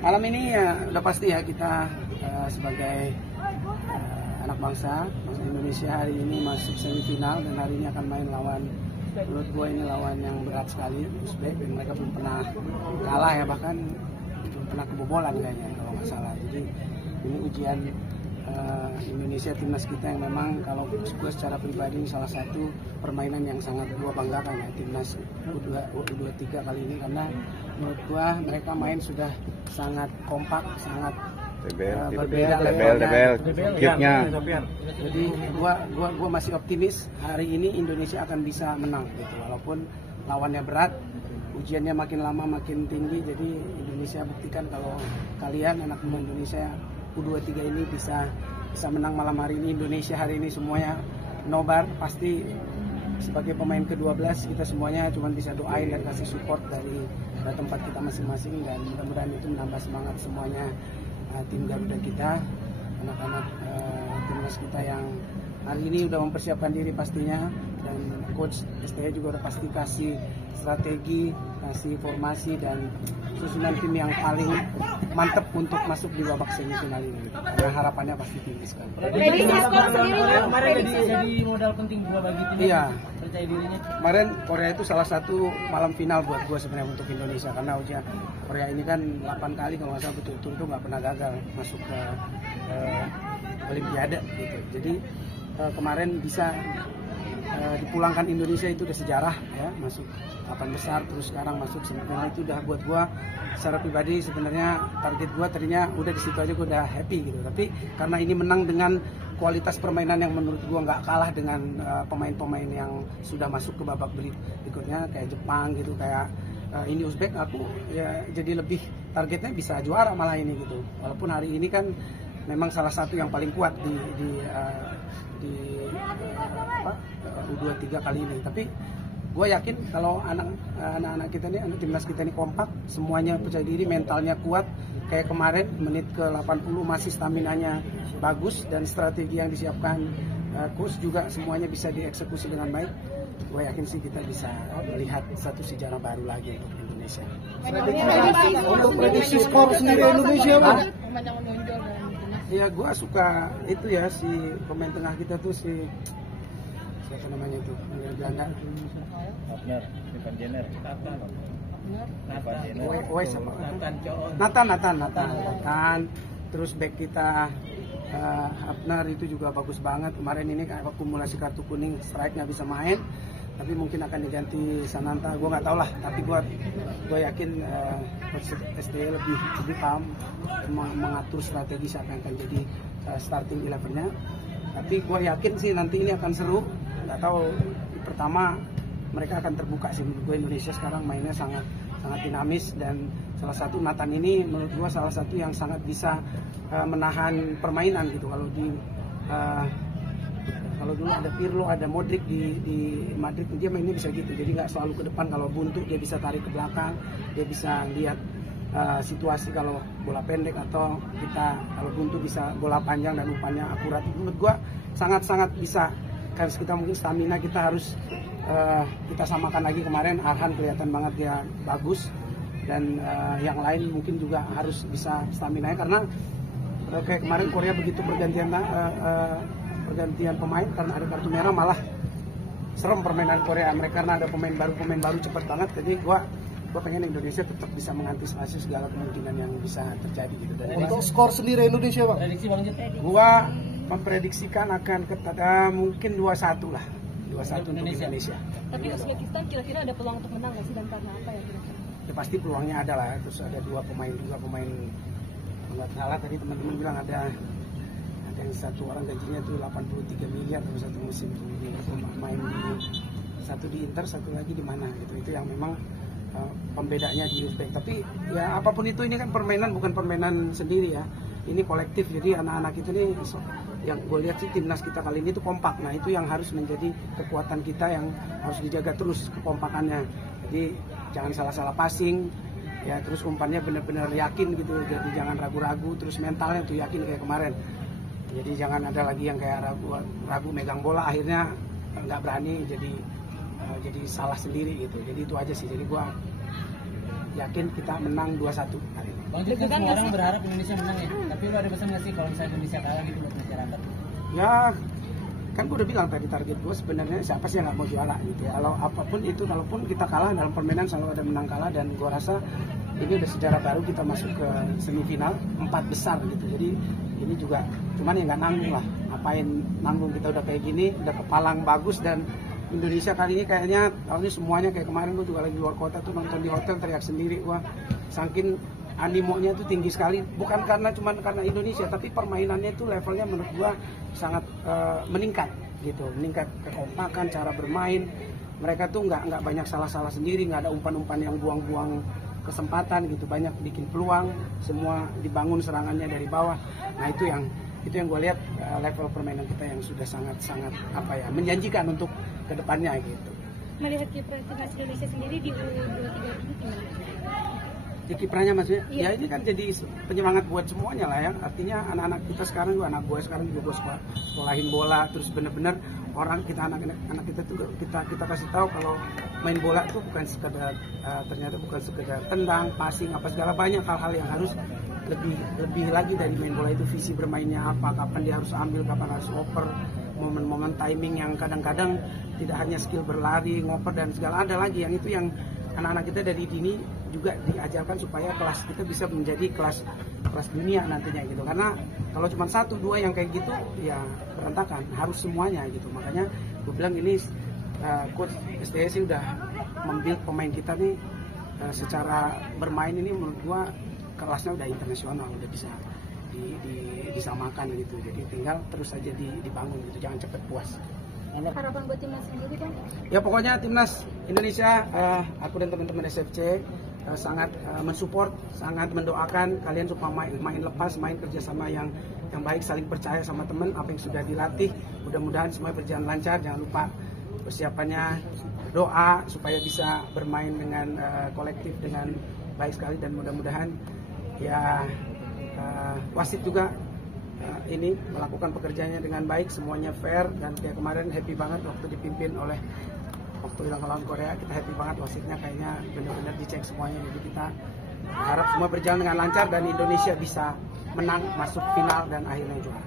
Malam ini ya udah pasti ya kita sebagai anak bangsa Indonesia hari ini masuk semifinal dan hari ini akan main lawan, menurut gue ini lawan yang berat sekali, Uzbek, dan mereka belum pernah kalah ya, bahkan belum pernah kebobolan kayaknya kalau nggak salah. Jadi ini ujian Indonesia, timnas kita yang memang kalau gue secara pribadi salah satu permainan yang sangat gue banggakan ya, timnas U23 kali ini, karena menurut gue mereka main sudah sangat kompak, sangat berbeda levelnya. Jadi gua masih optimis hari ini Indonesia akan bisa menang gitu, walaupun lawannya berat, ujiannya makin lama makin tinggi. Jadi Indonesia buktikan kalau kalian anak muda Indonesia U23 ini bisa menang malam hari ini. Indonesia hari ini semuanya nobar, pasti sebagai pemain ke-12 kita semuanya cuma bisa doain dan kasih support dari tempat kita masing-masing, dan mudah-mudahan itu menambah semangat semuanya tim Garuda kita, anak-anak timnas kita yang hari ini udah mempersiapkan diri pastinya, dan coach STY juga udah pasti kasih strategi, kasih formasi dan susunan tim yang paling mantep untuk masuk di babak semifinal ini. Karena harapannya pasti tinggi sekali. Kemarin jadi modal penting juga bagi tim. Iya. Percaya dirinya. Kemarin Korea itu salah satu malam final buat gue sebenarnya untuk Indonesia, karena ujian Korea ini kan 8 kali kalau nggak salah betul-betul itu nggak pernah gagal masuk ke Olimpiade gitu. Jadi kemarin bisa dipulangkan Indonesia itu udah sejarah ya, masuk 8 besar terus sekarang masuk semifinal, itu udah buat gua secara pribadi sebenarnya target gua tadinya udah di situ aja gua udah happy gitu. Tapi karena ini menang dengan kualitas permainan yang menurut gua nggak kalah dengan pemain-pemain yang sudah masuk ke babak berikutnya kayak Jepang gitu, kayak ini Uzbek, aku ya jadi lebih targetnya bisa juara malah ini gitu. Walaupun hari ini kan memang salah satu yang paling kuat di U23 kali ini, tapi gue yakin kalau anak-anak kita ini, anak timnas kita ini kompak, semuanya percaya diri, mentalnya kuat. Kayak kemarin menit ke 80 masih staminanya bagus, dan strategi yang disiapkan coach juga semuanya bisa dieksekusi dengan baik. Gue yakin sih kita bisa melihat satu sejarah baru lagi untuk Indonesia. Untuk prediksi skor sendiri Indonesia, Bang? Ya gue suka itu ya, si pemain tengah kita tuh si siapa namanya itu, Belanda. Nathan. Terus back kita Hafner itu juga bagus banget. Kemarin ini kayak akumulasi kartu kuning, strike nggak bisa main, tapi mungkin akan diganti Sananta. Gue nggak tahu lah, tapi gue yakin coach STY lebih paham mengatur strategi siapa yang akan jadi starting 11-nya. Tapi gue yakin sih nanti ini akan seru. Nggak tahu, pertama mereka akan terbuka sih. Menurut gue Indonesia sekarang mainnya sangat dinamis, dan salah satu Nathan ini menurut gue salah satu yang sangat bisa menahan permainan gitu. Kalau dulu ada Pirlo, ada Modric di Madrid, dia mainnya bisa gitu. Jadi nggak selalu ke depan, kalau buntu dia bisa tarik ke belakang, dia bisa lihat situasi kalau bola pendek, atau kita kalau buntu bisa bola panjang dan umpannya akurat. Menurut gua sangat bisa, karena kita mungkin stamina kita harus kita samakan lagi. Kemarin Arhan kelihatan banget dia bagus, dan yang lain mungkin juga harus bisa stamina, karena kayak kemarin Korea begitu pergantian pemain karena ada kartu merah, malah serem permainan Korea mereka karena ada pemain baru cepet banget. Jadi gua pengen Indonesia tetap bisa mengantisipasi segala kemungkinan yang bisa terjadi gitu. Untuk skor sendiri Indonesia, Bang? Prediksi Bang Jet. Gua memprediksikan akan mungkin 2-1 lah. 2-1 untuk Indonesia. Tapi Uzbekistan kira-kira ada peluang untuk menang nggak sih, dan karena apa ya kira-kira? Ya pasti peluangnya ada lah. Terus ada dua pemain nggak salah tadi teman-teman bilang ada yang satu orang gajinya tuh 83 miliar dalam satu musim, main satu di Inter, satu lagi di mana gitu. Itu yang memang pembedanya di Uzbek. Tapi ya apapun itu, ini kan permainan, bukan permainan sendiri ya, ini kolektif. Jadi anak-anak itu nih yang gue lihat sih timnas kita kali ini tuh kompak. Nah itu yang harus menjadi kekuatan kita, yang harus dijaga terus kekompakannya. Jadi jangan salah passing ya, terus umpannya benar-benar yakin gitu, jadi jangan ragu-ragu. Terus mentalnya tuh yakin kayak kemarin. Jadi jangan ada lagi yang kayak ragu megang bola, akhirnya nggak berani, jadi salah sendiri gitu. Jadi itu aja sih. Jadi gua yakin kita menang 2-1 hari ini. Bang Jul, kan semua orang berharap Indonesia menang ya. Tapi udah ada pesan nggak sih kalau misalnya Indonesia kalah gitu buat masyarakat? Ya kan gue udah bilang tadi, target gue sebenarnya siapa sih yang nggak mau juara gitu ya. Kalau apapun itu, kalaupun kita kalah dalam permainan selalu ada menang kalah, dan gue rasa ini udah sejarah baru kita masuk ke semifinal 4 besar gitu. Jadi ini juga cuman ya nggak nanggung lah, ngapain nanggung, kita udah kayak gini, udah kepalang bagus. Dan Indonesia kali ini kayaknya tahun ini semuanya kayak kemarin gue juga lagi luar kota tuh nonton di hotel, teriak sendiri gua, saking animonya tuh tinggi sekali, bukan karena Indonesia, tapi permainannya tuh levelnya menurut gua sangat meningkat gitu, meningkat kekompakan, cara bermain mereka tuh nggak banyak salah-salah sendiri, nggak ada umpan-umpan yang buang-buang kesempatan gitu, banyak bikin peluang, semua dibangun serangannya dari bawah. Nah itu yang gue lihat, level permainan kita yang sudah sangat apa ya, menjanjikan untuk kedepannya gitu. Melihat kiprah timnas Indonesia sendiri di U23 ini gimana? Di kiprahnya maksudnya, ya ini kan jadi penyemangat buat semuanya lah ya. Artinya anak-anak kita sekarang juga, anak gue sekarang juga gue sekolahin bola, terus bener-bener orang kita, anak kita tuh kita kasih tahu kalau main bola tuh bukan sekedar ternyata bukan sekedar tendang, passing, apa segala, banyak hal-hal yang harus lebih lagi dari main bola itu. Visi bermainnya apa, kapan dia harus ambil, kapan harus oper, momen-momen timing yang kadang-kadang tidak hanya skill berlari, ngoper dan segala, ada lagi yang itu yang anak-anak kita dari dini juga diajarkan supaya kelas kita bisa menjadi kelas dunia nantinya gitu. Karena kalau cuma 1-2 yang kayak gitu ya berantakan, harus semuanya gitu. Makanya gue bilang ini coach STS udah membuild pemain kita nih secara bermain ini menurut gua kelasnya udah internasional, udah bisa disamakan gitu. Jadi tinggal terus aja dibangun gitu, jangan cepet puas. Harapan buat timnas sendiri kan? Ya pokoknya timnas Indonesia, aku dan teman-teman SFC sangat mensupport, sangat mendoakan kalian supaya main lepas, main kerjasama yang baik, saling percaya sama teman, apa yang sudah dilatih. Mudah-mudahan semua berjalan lancar. Jangan lupa persiapannya, doa supaya bisa bermain dengan kolektif dengan baik sekali, dan mudah-mudahan ya wasit juga ini melakukan pekerjaannya dengan baik, semuanya fair. Dan kayak kemarin happy banget waktu dipimpin oleh waktu lawan Korea, kita happy banget wasitnya, kayaknya benar-benar dicek semuanya. Jadi kita harap semua berjalan dengan lancar dan Indonesia bisa menang, masuk final dan akhirnya juara.